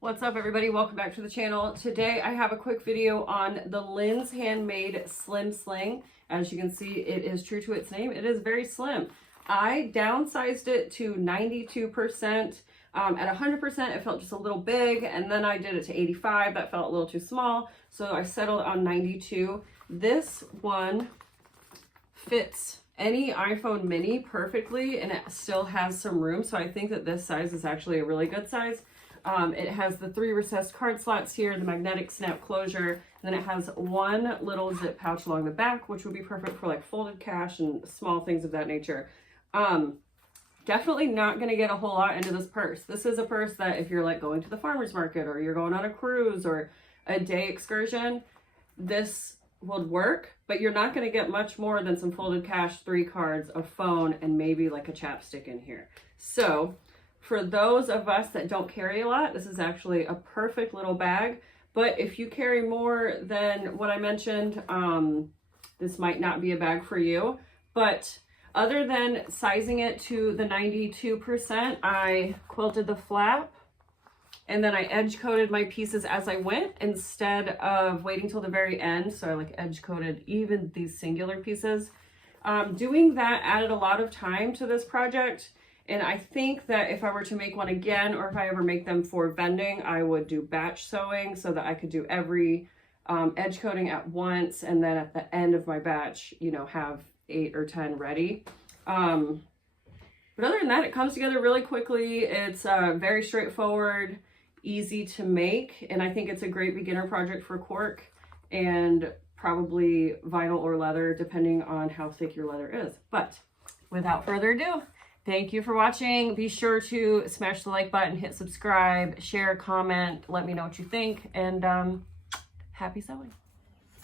What's up, everybody? Welcome back to the channel. Today I have a quick video on the Linds Handmade Slim Sling. As you can see, it is true to its name. It is very slim. I downsized it to 92%. At 100%, it felt just a little big, and then I did it to 85. That felt a little too small, so I settled on 92. This one fits any iPhone mini perfectly, and it still has some room, so I think that this size is actually a really good size. It has the 3 recessed card slots here, the magnetic snap closure, and then it has one little zip pouch along the back, which would be perfect for like folded cash and small things of that nature. Definitely not going to get a whole lot into this purse. This is a purse that if you're like going to the farmer's market or you're going on a cruise or a day excursion, this would work, but you're not going to get much more than some folded cash, 3 cards, a phone, and maybe like a chapstick in here. So for those of us that don't carry a lot, this is actually a perfect little bag. But if you carry more than what I mentioned, this might not be a bag for you. But other than sizing it to the 92%, I quilted the flap and then I edge coated my pieces as I went instead of waiting till the very end. So I like edge coated even these singular pieces. Doing that added a lot of time to this project. And I think that if I were to make one again, or if I ever make them for vending, I would do batch sewing so that I could do every edge coating at once. And then at the end of my batch, you know, have 8 or 10 ready. But other than that, it comes together really quickly. It's very straightforward, easy to make. And I think it's a great beginner project for cork and probably vinyl or leather, depending on how thick your leather is. But without further ado, thank you for watching. Be sure to smash the like button, hit subscribe, share, comment, let me know what you think, and happy sewing.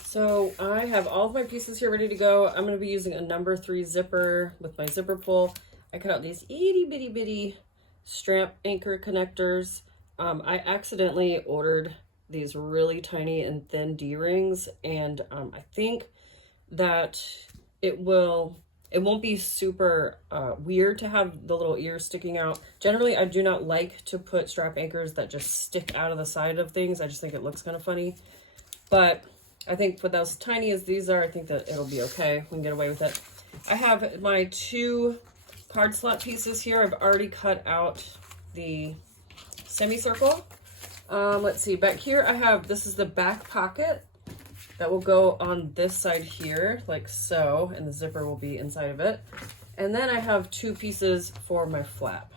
So I have all of my pieces here ready to go. I'm going to be using a number 3 zipper with my zipper pull. I cut out these itty bitty bitty strap anchor connectors. I accidentally ordered these really tiny and thin D-rings, and I think that it won't be super weird to have the little ears sticking out. Generally, I do not like to put strap anchors that just stick out of the side of things. I just think it looks kind of funny. But I think for those tiny as these are, I think that it'll be okay. We can get away with it. I have my 2 card slot pieces here. I've already cut out the semicircle. Let's see, back here I have, this is the back pocket that will go on this side here, like so, and the zipper will be inside of it. And then I have 2 pieces for my flap.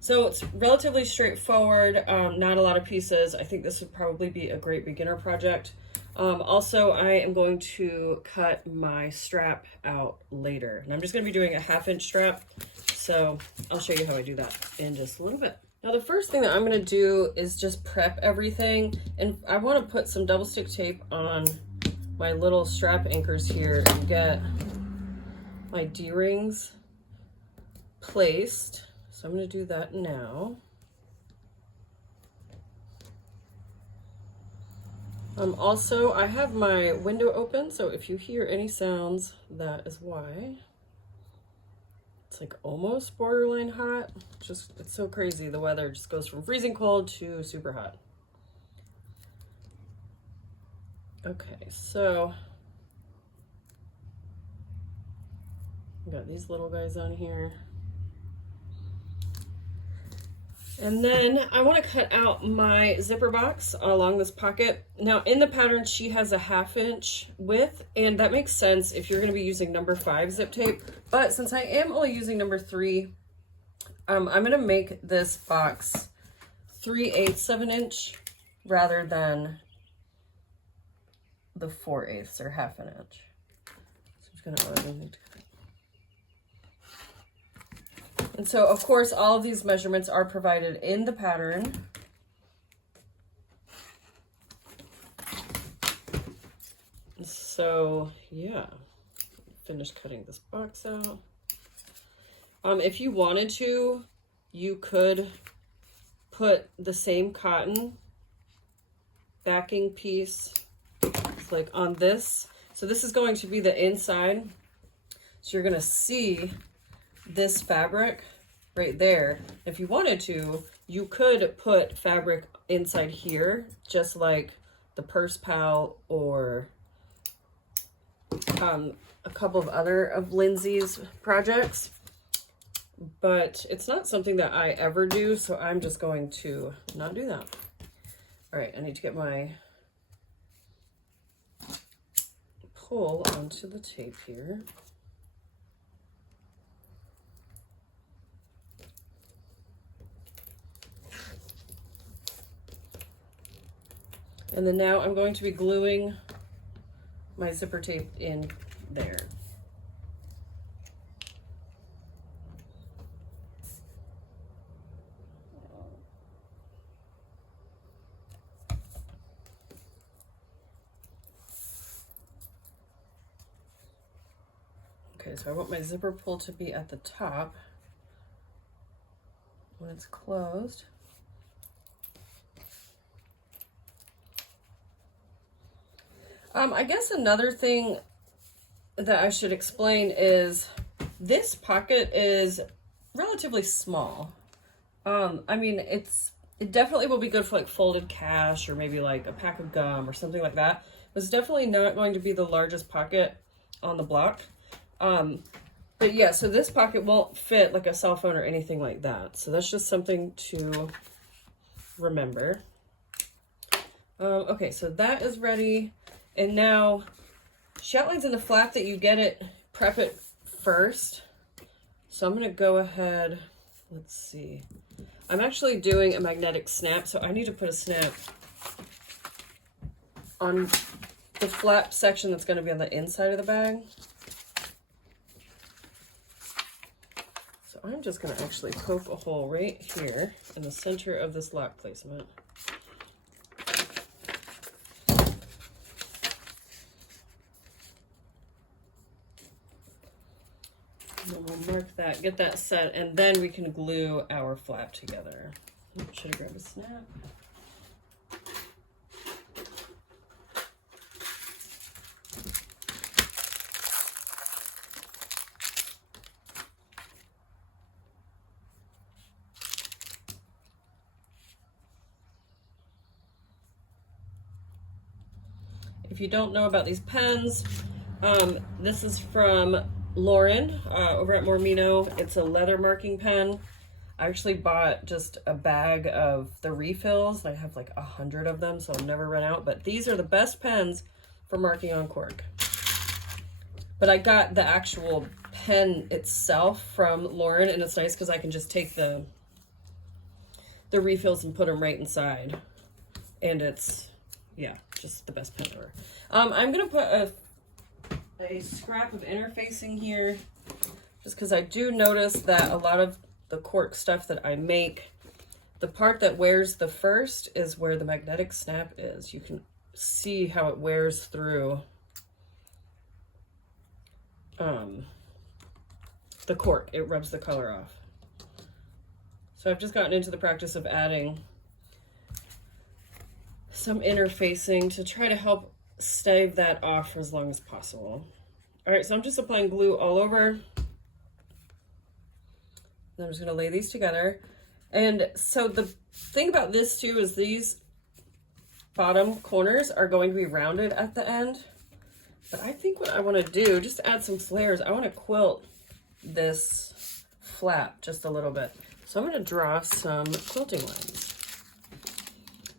So it's relatively straightforward, not a lot of pieces. I think this would probably be a great beginner project. Also, I am going to cut my strap out later, and I'm just going to be doing a 1/2 inch strap. So I'll show you how I do that in just a little bit. Now, the first thing that I'm going to do is just prep everything, and I want to put some double stick tape on my little strap anchors here and get my D-rings placed. So I'm going to do that now. Also, I have my window open, so if you hear any sounds, that is why. It's like almost borderline hot. Just, it's so crazy. The weather just goes from freezing cold to super hot. Okay, so I got these little guys on here. And then I want to cut out my zipper box along this pocket. Now in the pattern, she has a 1/2 inch width, and that makes sense if you're going to be using number 5 zip tape. But since I am only using number 3, I'm going to make this box 3/8 of an inch rather than the 4/8 or 1/2 inch. So I'm just going to And so, of course, all of these measurements are provided in the pattern. So, yeah, finished cutting this box out. If you wanted to, you could put the same cotton backing piece like on this. So this is going to be the inside. So you're going to see this fabric right there. If you wanted to, You could put fabric inside here, just like the Purse Pal or a couple of other of Lindsay's projects, but it's not something that I ever do, so I'm just going to not do that. All right, I need to get my pull onto the tape here. And then now I'm going to be gluing my zipper tape in there. Okay, so I want my zipper pull to be at the top when it's closed. I guess another thing that I should explain is this pocket is relatively small. I mean, it definitely will be good for like folded cash or maybe like a pack of gum or something like that. It's definitely not going to be the largest pocket on the block. But yeah, so this pocket won't fit like a cell phone or anything like that. So that's just something to remember. Okay, so that is ready. And now, she outlines in the flap that you get it, prep it first. So I'm going to go ahead, let's see. I'm actually doing a magnetic snap, so I need to put a snap on the flap section that's going to be on the inside of the bag. So I'm just going to actually poke a hole right here in the center of this lock placement. And then we'll mark that, get that set, and then we can glue our flap together. Should I grab a snap? If you don't know about these pens, this is from Lauren over at Mormino. It's a leather marking pen. I actually bought just a bag of the refills. I have like 100 of them, so I'll never run out. But these are the best pens for marking on cork. But I got the actual pen itself from Lauren, and it's nice because I can just take the refills and put them right inside. And it's, yeah, just the best pen ever. I'm gonna put a scrap of interfacing here, just because I do notice that a lot of the cork stuff that I make, the part that wears the first is where the magnetic snap is. You can see how it wears through the cork. It rubs the color off. So I've just gotten into the practice of adding some interfacing to try to help stave that off for as long as possible. All right, so I'm just applying glue all over. And I'm just gonna lay these together. And so the thing about this too is these bottom corners are going to be rounded at the end. But I think what I wanna do, just to add some flares, I wanna quilt this flap just a little bit. So I'm gonna draw some quilting lines.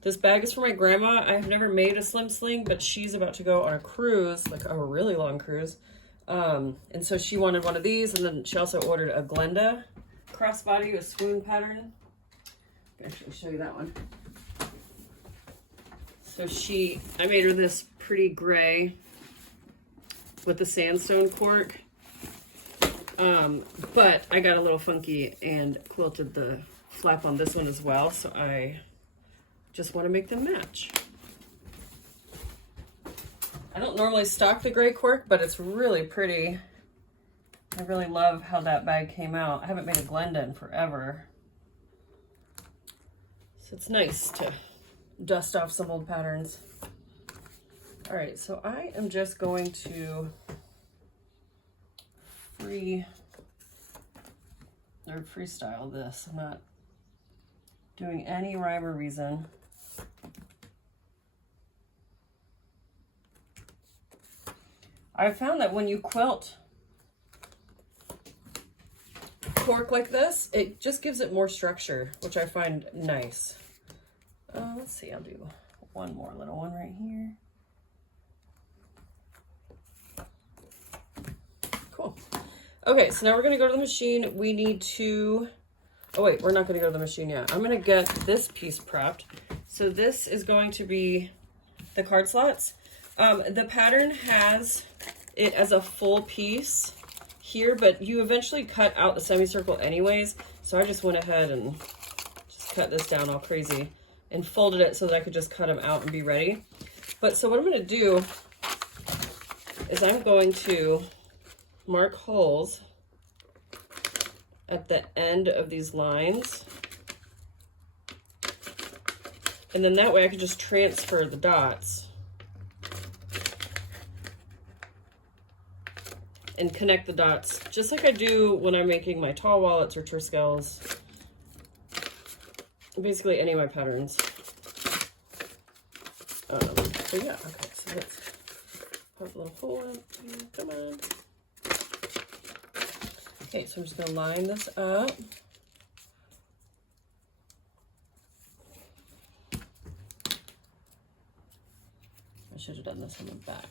This bag is for my grandma. I've never made a Slim Sling, but she's about to go on a cruise, like a really long cruise. And so she wanted one of these, and then she also ordered a Glenda crossbody with swoon pattern. I can actually show you that one. So I made her this pretty gray with the sandstone cork. But I got a little funky and quilted the flap on this one as well, so I just want to make them match. I don't normally stock the gray cork, but it's really pretty. I really love how that bag came out. I haven't made a Glenda in forever. So it's nice to dust off some old patterns. All right, so I am just going to freestyle this. I'm not doing any rhyme or reason. I've found that when you quilt cork like this, it just gives it more structure, which I find nice. Let's see, I'll do one more little one right here. Cool. Okay, so now we're gonna go to the machine. We need to, oh wait, we're not gonna go to the machine yet. I'm gonna get this piece prepped. So this is going to be the card slots. The pattern has it as a full piece here, but you eventually cut out the semicircle anyways. So I just went ahead and just cut this down all crazy and folded it so that I could just cut them out and be ready. But so what I'm gonna do is I'm going to mark holes at the end of these lines. And then that way I can just transfer the dots and connect the dots, just like I do when I'm making my tall wallets or Triskells. Basically any of my patterns. So yeah, okay, so let's put a little hole in. Come on. Okay, so I'm just gonna line this up. I should have done this on the back.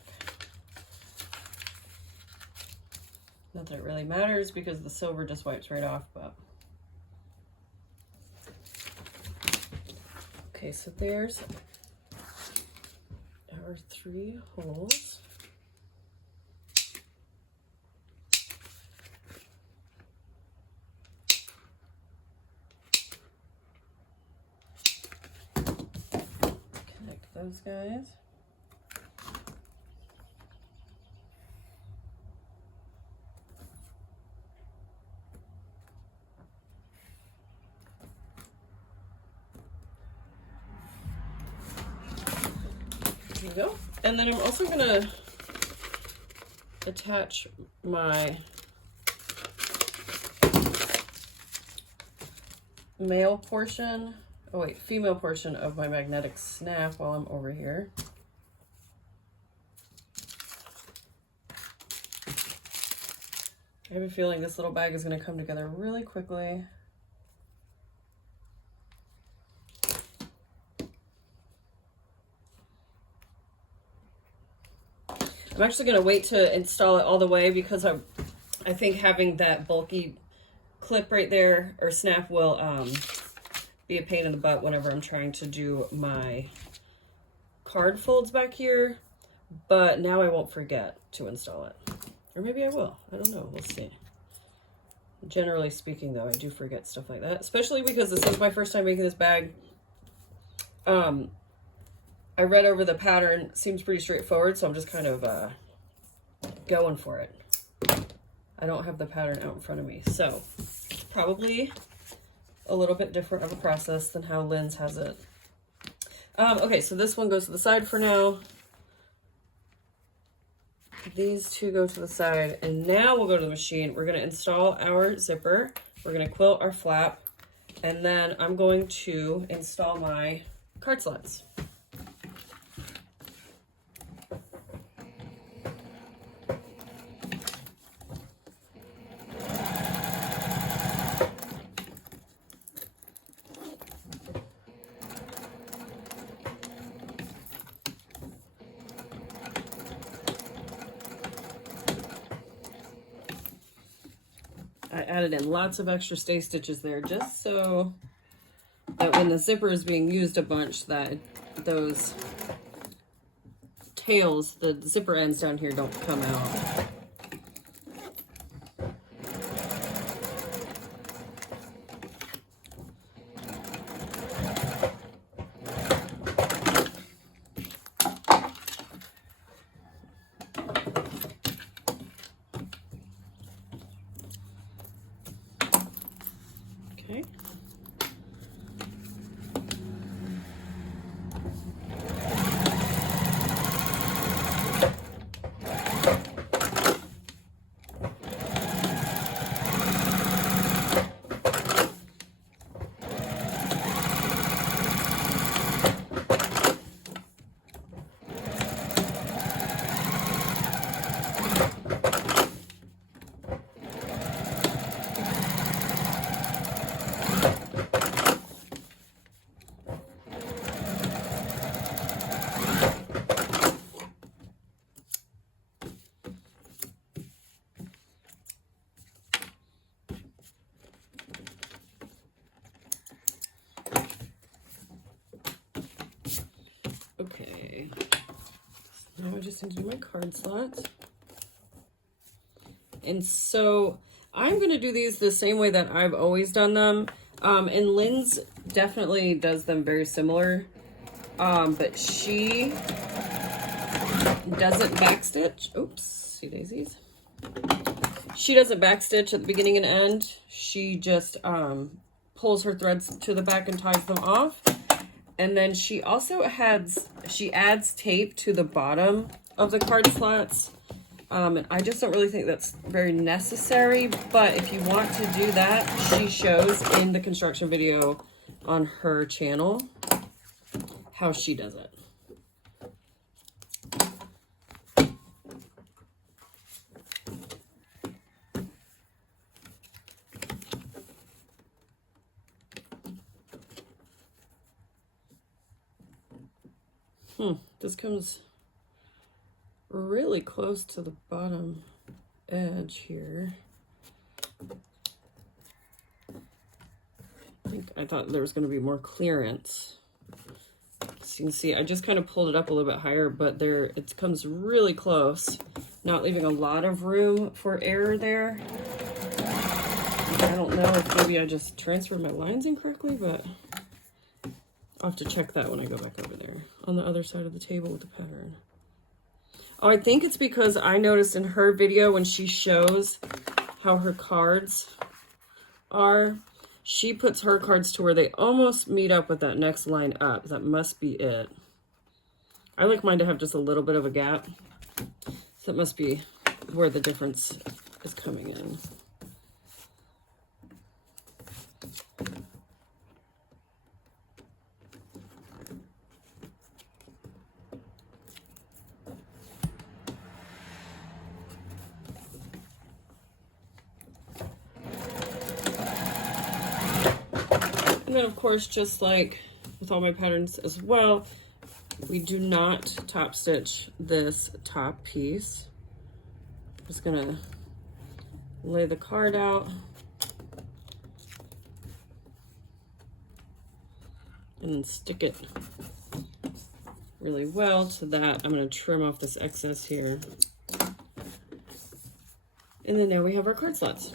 Not that it really matters because the silver just wipes right off, but. Okay, so there's our 3 holes. Connect those guys. There you go. And then I'm also gonna attach my male portion, oh wait, female portion of my magnetic snap while I'm over here. I have a feeling this little bag is gonna come together really quickly. I'm actually going to wait to install it all the way because I think having that bulky clip right there or snap will be a pain in the butt whenever I'm trying to do my card folds back here. But now I won't forget to install it. Or maybe I will. I don't know. We'll see. Generally speaking, though, I do forget stuff like that, especially because this is my first time making this bag. I read over the pattern, seems pretty straightforward, so I'm just kind of going for it. I don't have the pattern out in front of me, so it's probably a little bit different of a process than how Linds has it. Okay, so this one goes to the side for now. These 2 go to the side, and now we'll go to the machine. We're going to install our zipper. We're going to quilt our flap, and then I'm going to install my card slots. I added in lots of extra stay stitches there just so that when the zipper is being used a bunch that those tails, the zipper ends down here, don't come out. Okay. Now I just need to do my card slots. And so I'm going to do these the same way that I've always done them. And Linds definitely does them very similar. But she doesn't backstitch. Oops, see daisies. She doesn't backstitch at the beginning and end. She just pulls her threads to the back and ties them off. And then she also adds tape to the bottom of the card slots. And I just don't really think that's very necessary, but if you want to do that, she shows in the construction video on her channel how she does it. This comes really close to the bottom edge here. I thought there was going to be more clearance. So you can see I just kind of pulled it up a little bit higher, but there it comes really close, not leaving a lot of room for error there. I don't know if maybe I just transferred my lines incorrectly, but I'll have to check that when I go back over there on the other side of the table with the pattern. Oh, I think it's because I noticed in her video when she shows how her cards are, she puts her cards to where they almost meet up with that next line up. That must be it. I like mine to have just a little bit of a gap. So that must be where the difference is coming in. And then, of course, just like with all my patterns as well, we do not top stitch this top piece. I'm just gonna lay the card out and then stick it really well to that. I'm gonna trim off this excess here. And then there we have our card slots.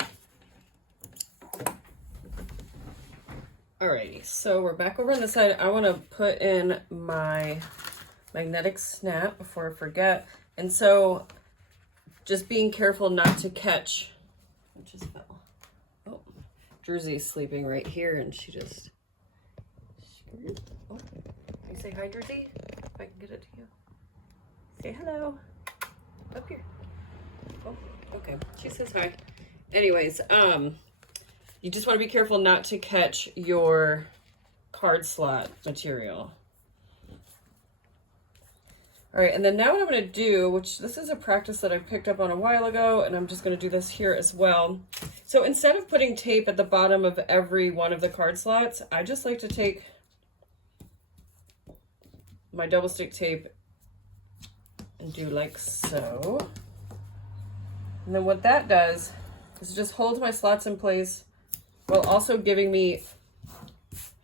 Alrighty, so we're back over on this side. I want to put in my magnetic snap before I forget. And so just being careful not to catch, it just fell. Oh, Drewsy's sleeping right here and she just, oh, can you say hi, Druzy? If I can get it to you. Say hello. Up here. Oh, okay, she says hi. Anyways, you just want to be careful not to catch your card slot material. All right, and then now what I'm going to do, which this is a practice that I picked up on a while ago, and I'm just going to do this here as well. So instead of putting tape at the bottom of every one of the card slots, I just like to take my double stick tape and do like so. And then what that does is just holds my slots in place while also giving me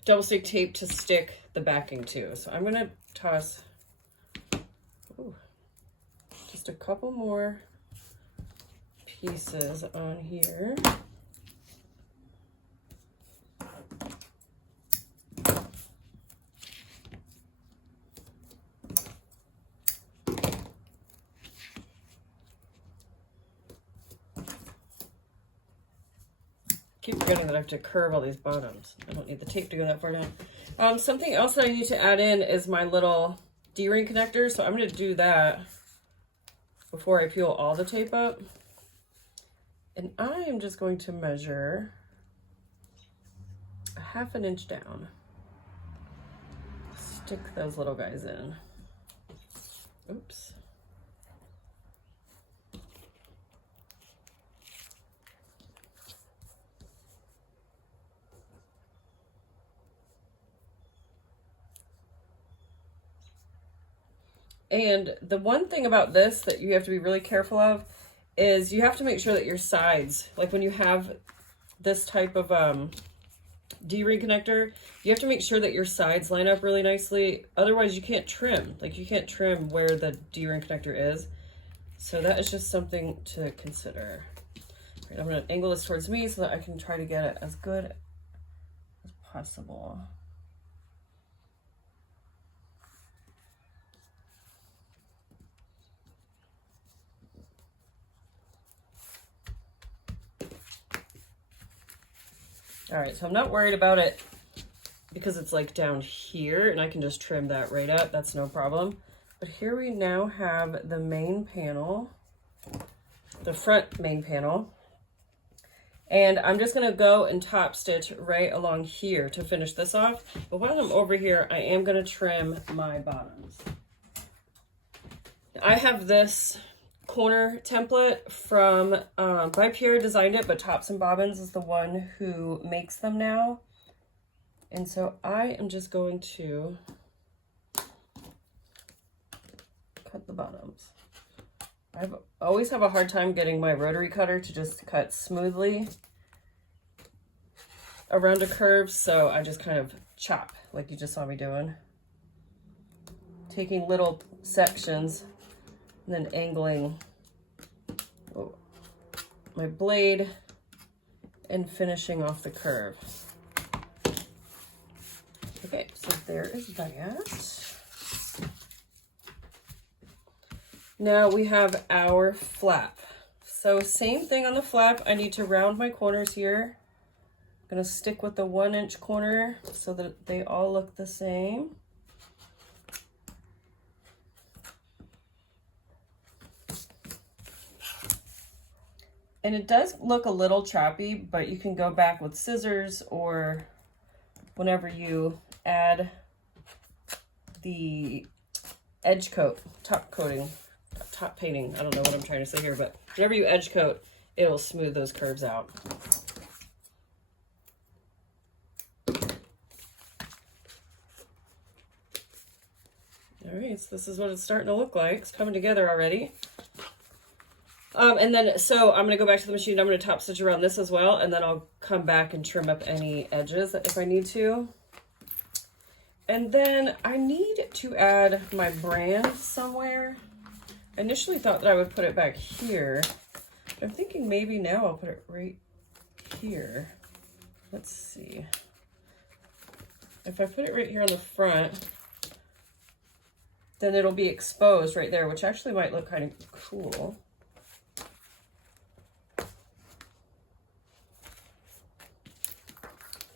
double stick tape to stick the backing to. So I'm gonna toss just a couple more pieces on here. Keep forgetting that I have to curve all these bottoms. I don't need the tape to go that far down. Something else that I need to add in is my little D-ring connector. So I'm going to do that before I peel all the tape up. And I am just going to measure a ½ inch down. Stick those little guys in. Oops. And the one thing about this that you have to be really careful of is you have to make sure that your sides, like when you have this type of D-ring connector, you have to make sure that your sides line up really nicely. Otherwise, you can't trim. Like, you can't trim where the D-ring connector is. So that is just something to consider. All right, I'm going to angle this towards me so that I can try to get it as good as possible. All right, so I'm not worried about it because it's like down here and I can just trim that right up. That's no problem. But here we now have the main panel, the front main panel. And I'm just gonna go and top stitch right along here to finish this off. But while I'm over here, I am gonna trim my bottoms. I have this corner template from, by Pierre designed it, but Tops and Bobbins is the one who makes them now. And so I am just going to cut the bottoms. I always have a hard time getting my rotary cutter to just cut smoothly around a curve, so I just kind of chop like you just saw me doing. Taking little sections and then angling my blade and finishing off the curve. Okay, so there is that. Now we have our flap. So same thing on the flap. I need to round my corners here. I'm gonna stick with the 1-inch corner so that they all look the same. And it does look a little choppy, but you can go back with scissors or whenever you add the edge coat, top painting. I don't know what I'm trying to say here, but whenever you edge coat, it'll smooth those curves out. All right, so this is what it's starting to look like. It's coming together already. And then, so I'm going to go back to the machine. I'm going to top stitch around this as well, and then I'll come back and trim up any edges if I need to. And then I need to add my brand somewhere. I initially thought that I would put it back here. But I'm thinking maybe now I'll put it right here. Let's see. If I put it right here on the front, then it'll be exposed right there, which actually might look kind of cool.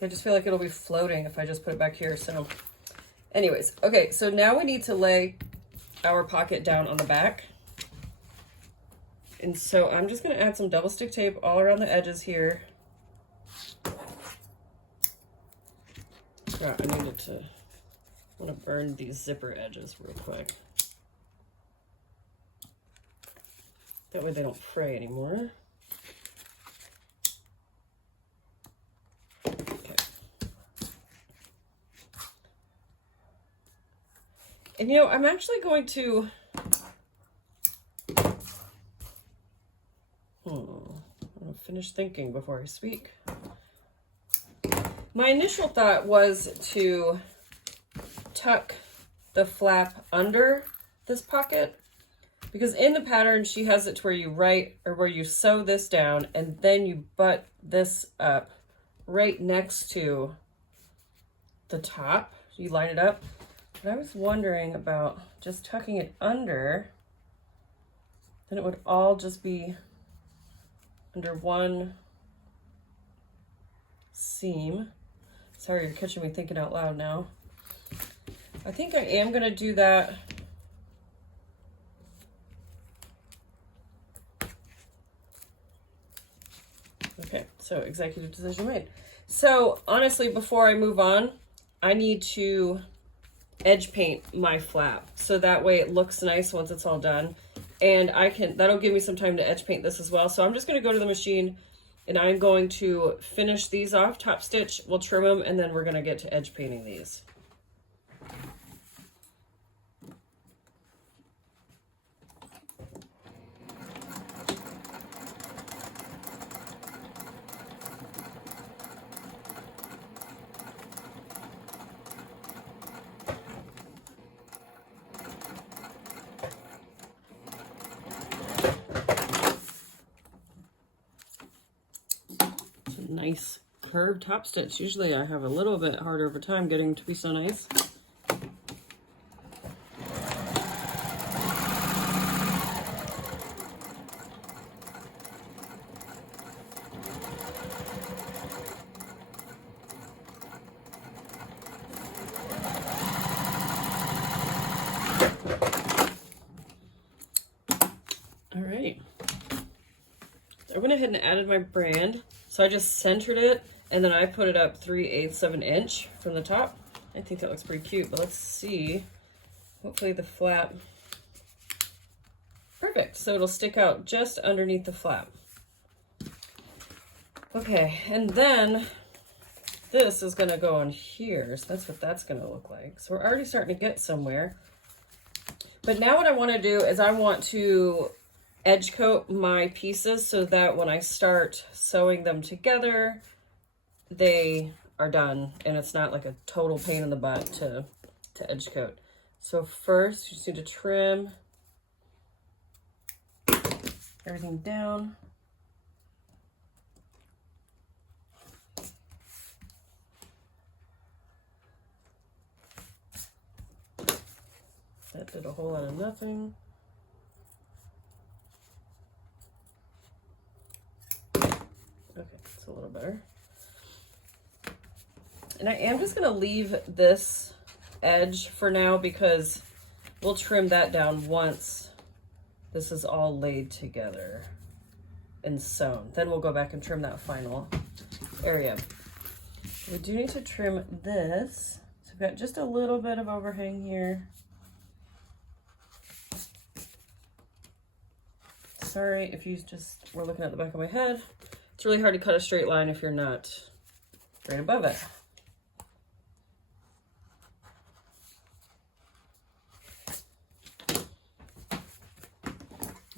I just feel like it'll be floating if I just put it back here. So anyways, okay, so now we need to lay our pocket down on the back. And so I'm just gonna add some double stick tape all around the edges here. Oh, I want to burn these zipper edges real quick. That way they don't fray anymore. And you know, I'm actually going to, I'm gonna finish thinking before I speak. My initial thought was to tuck the flap under this pocket, because in the pattern she has it to where you where you sew this down and then you butt this up right next to the top. You line it up. But I was wondering about just tucking it under, then it would all just be under one seam. Sorry, you're catching me thinking out loud now. I think I am gonna do that. Okay, so executive decision made. So honestly, before I move on, I need to edge paint my flap so that way it looks nice once it's all done, and that'll give me some time to edge paint this as well. So I'm just going to go to the machine and I'm going to finish these off, top stitch, we'll trim them, and then we're going to get to edge painting these. nice curved top stitch. Usually I have a little bit harder of a time getting to be so nice. All right. I went ahead and added my brand. So I just centered it and then I put it up 3/8 of an inch from the top. I think that looks pretty cute, but let's see. Hopefully the flap. Perfect. So it'll stick out just underneath the flap. Okay, and then this is gonna go on here. So that's what that's gonna look like. So we're already starting to get somewhere. But now what I wanna do is I want to edge coat my pieces so that when I start sewing them together, they are done and it's not like a total pain in the butt to edge coat. So first, you just need to trim everything down. That did a whole lot of nothing. Okay, it's a little better. And I am just gonna leave this edge for now because we'll trim that down once this is all laid together and sewn. Then we'll go back and trim that final area. We do need to trim this. So we've got just a little bit of overhang here. Sorry if you just were looking at the back of my head. It's really hard to cut a straight line if you're not right above it.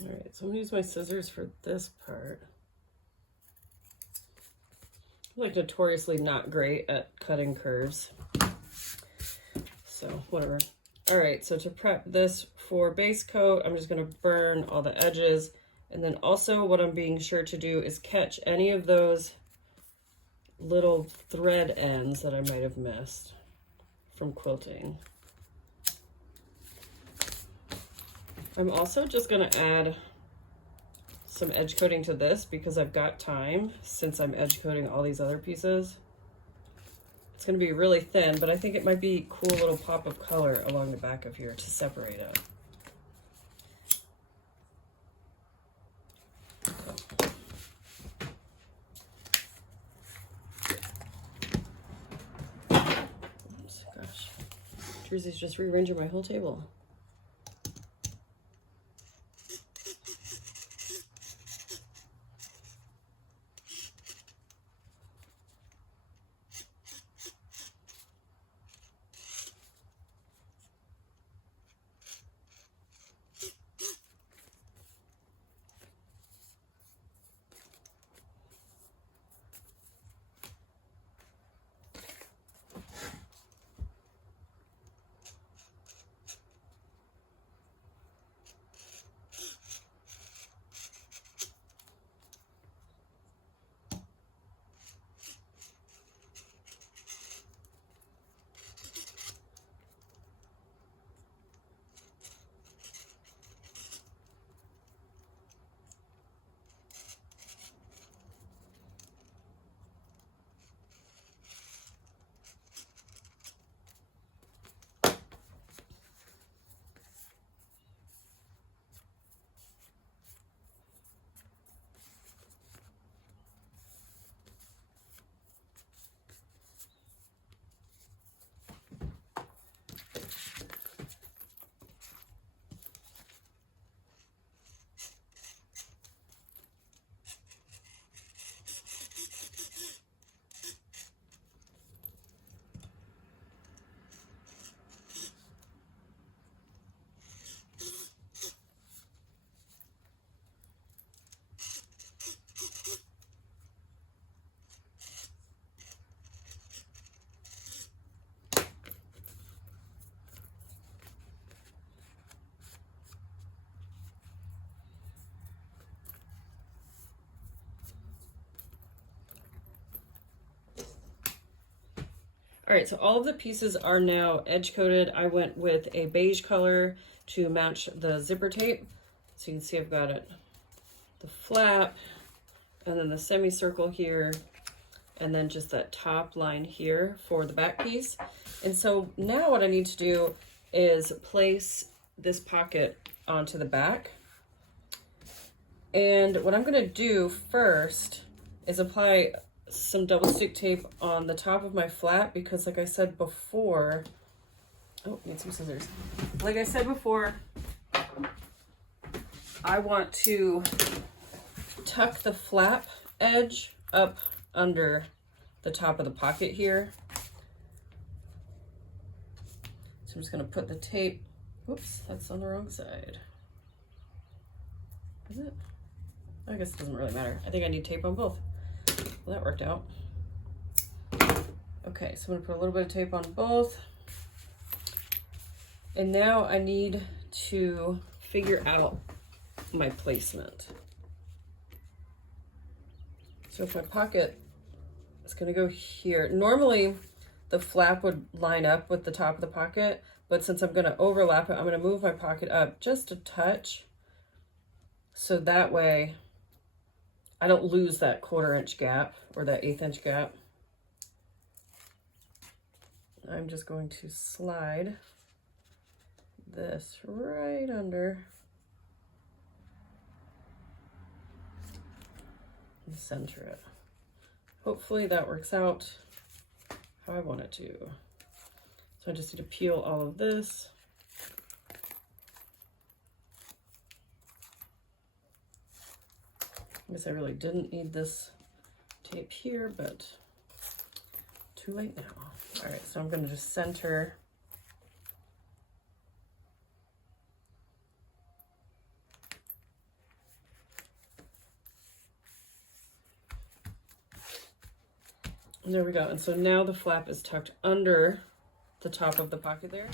All right, so I'm gonna use my scissors for this part. I'm like notoriously not great at cutting curves. So whatever. All right, so to prep this for base coat, I'm just gonna burn all the edges. And then also what I'm being sure to do is catch any of those little thread ends that I might have missed from quilting. I'm also just gonna add some edge coating to this because I've got time since I'm edge coating all these other pieces. It's gonna be really thin, but I think it might be a cool little pop of color along the back of here to separate it. Oops, gosh. Jersey's just rearranging my whole table. All right, so all of the pieces are now edge coated. I went with a beige color to match the zipper tape. So you can see I've got it, the flap, and then the semicircle here, and then just that top line here for the back piece. And so now what I need to do is place this pocket onto the back. And what I'm gonna do first is apply some double stick tape on the top of my flap, because like I said before, oh, need some scissors. Like I said before, I want to tuck the flap edge up under the top of the pocket here. So I'm just gonna put the tape, whoops, that's on the wrong side. Is it? I guess it doesn't really matter. I think I need tape on both. Well, that worked out. Okay, so I'm gonna put a little bit of tape on both. And now I need to figure out my placement. So if my pocket is gonna go here, normally the flap would line up with the top of the pocket, but since I'm gonna overlap it, I'm gonna move my pocket up just a touch, so that way I don't lose that 1/4 inch gap or that 1/8 inch gap. I'm just going to slide this right under and center it. Hopefully that works out how I want it to. So I just need to peel all of this. I guess I really didn't need this tape here, but too late now. All right, so I'm gonna just center and there we go. And so now the flap is tucked under the top of the pocket there.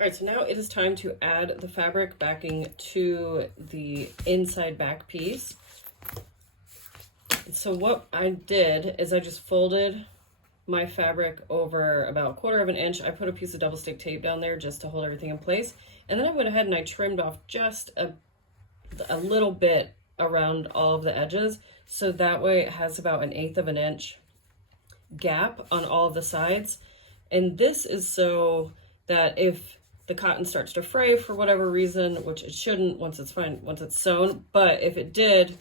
All right, so now it is time to add the fabric backing to the inside back piece. So what I did is I just folded my fabric over about 1/4 inch. I put a piece of double stick tape down there just to hold everything in place. And then I went ahead and I trimmed off just a little bit around all of the edges. So that way it has about 1/8 inch gap on all of the sides. And this is so that if the cotton starts to fray for whatever reason, which it shouldn't once it's fine, once it's sewn, but if it did,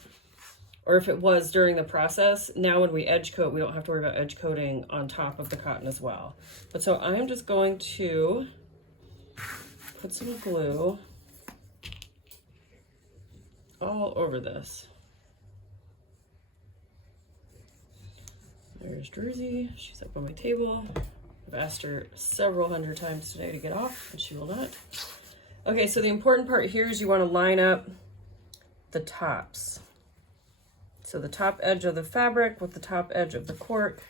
or if it was during the process, now when we edge coat, we don't have to worry about edge coating on top of the cotton as well. But so I'm just going to put some glue all over this. There's Druzy, she's up on my table. I've asked her several hundred times today to get off, and she will not. Okay, so the important part here is you want to line up the tops. So the top edge of the fabric with the top edge of the cork.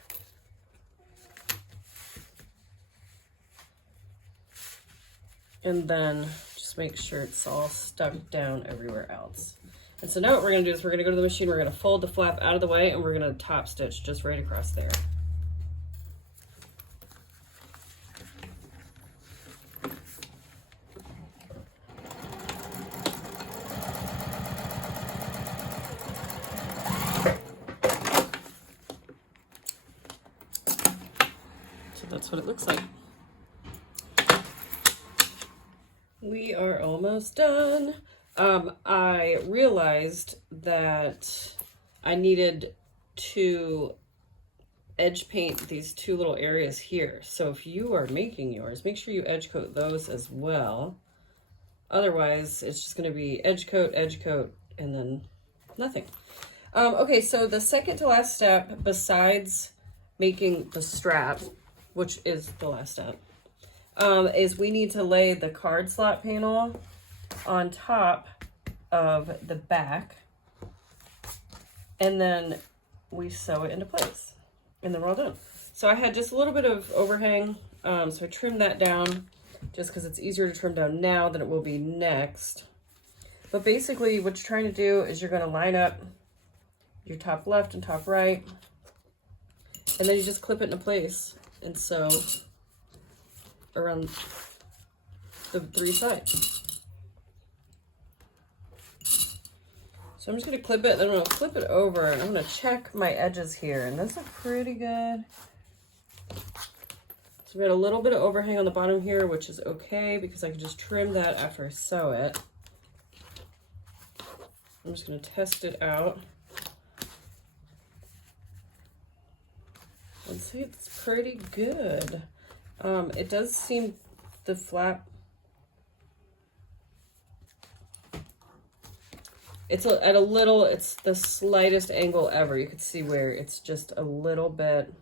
And then just make sure it's all stuck down everywhere else. And so now what we're going to do is we're going to go to the machine, we're going to fold the flap out of the way, and we're going to top stitch just right across there. That's what it looks like. We are almost done. I realized that I needed to edge paint these two little areas here. So if you are making yours, make sure you edge coat those as well. Otherwise, it's just going to be edge coat, and then nothing. Okay, so the second to last step, besides making the strap, which is the last step, is we need to lay the card slot panel on top of the back, and then we sew it into place, and then we're all done. So I had just a little bit of overhang, so I trimmed that down just because it's easier to trim down now than it will be next. But basically what you're trying to do is you're going to line up your top left and top right, and then you just clip it into place and sew around the three sides. So I'm just going to clip it, then I'm going to flip it over, and I'm going to check my edges here, and those are pretty good. So we got a little bit of overhang on the bottom here, which is okay because I can just trim that after I sew it. I'm just going to test it out. Let's see, it's pretty good. It does seem the flap, it's it's the slightest angle ever. You can see where it's just a little bit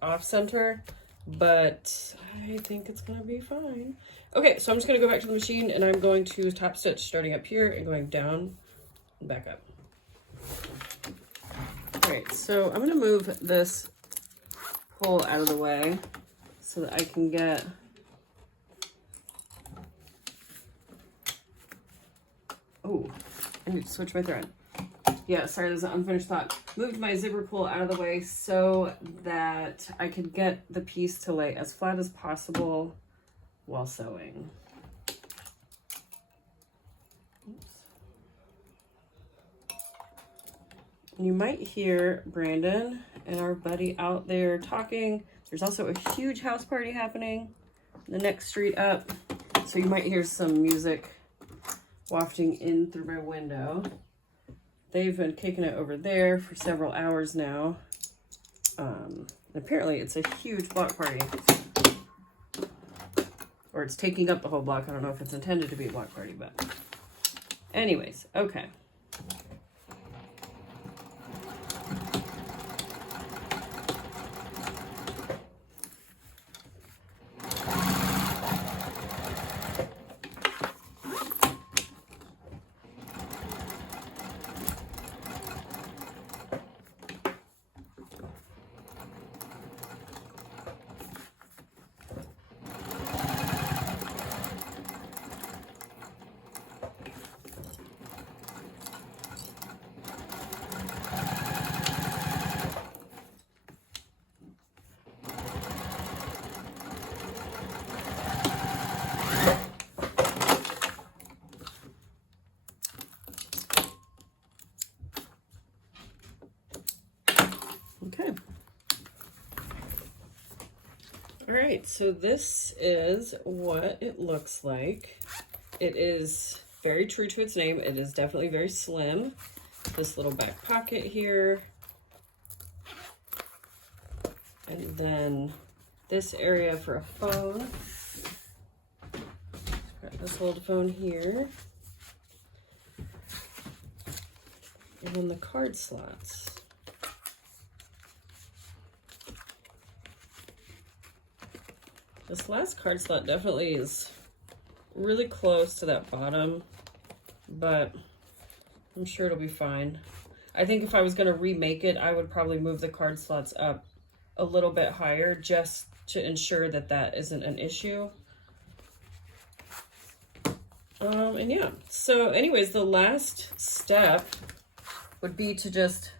off center, but I think it's gonna be fine. Okay, so I'm just gonna go back to the machine and I'm going to top stitch starting up here and going down and back up. All right, so I'm gonna move this pole out of the way so that I can get I need to switch my thread. Yeah, sorry, there's an unfinished thought. Moved my zipper pull out of the way so that I could get the piece to lay as flat as possible while sewing. Oops. And you might hear Brandon and our buddy out there talking. There's also a huge house party happening the next street up, so you might hear some music wafting in through my window. They've been kicking it over there for several hours now. Apparently it's a huge block party. Or it's taking up the whole block. I don't know if it's intended to be a block party, but anyways, okay. Okay. All right, so this is what it looks like. It is very true to its name. It is definitely very slim. This little back pocket here. And then this area for a phone. Got this old phone here. And then the card slots. This last card slot definitely is really close to that bottom, but I'm sure it'll be fine. I think if I was going to remake it, I would probably move the card slots up a little bit higher just to ensure that that isn't an issue. And yeah, so anyways, the last step would be to just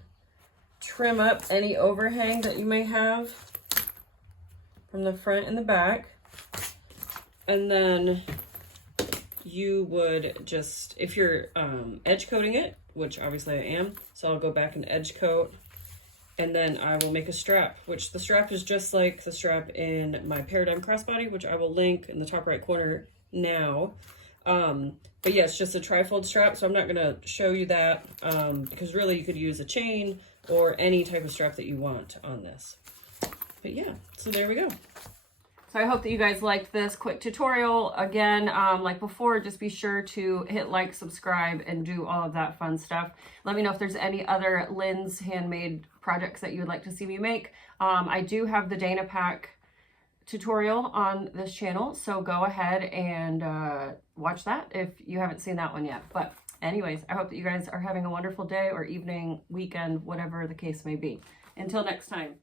trim up any overhang that you may have from the front and the back. And then you would just, if you're edge coating it, which obviously I am, so I'll go back and edge coat, and then I will make a strap, which the strap is just like the strap in my Paradigm crossbody, which I will link in the top right corner now. But yeah, it's just a trifold strap, so I'm not gonna show you that, because really you could use a chain or any type of strap that you want on this. But yeah, so there we go. So I hope that you guys liked this quick tutorial. Again, like before, just be sure to hit like, subscribe, and do all of that fun stuff. Let me know if there's any other Linds Handmade projects that you would like to see me make. I do have the Dana Pack tutorial on this channel, so go ahead and watch that if you haven't seen that one yet. But anyways, I hope that you guys are having a wonderful day or evening, weekend, whatever the case may be. Until next time.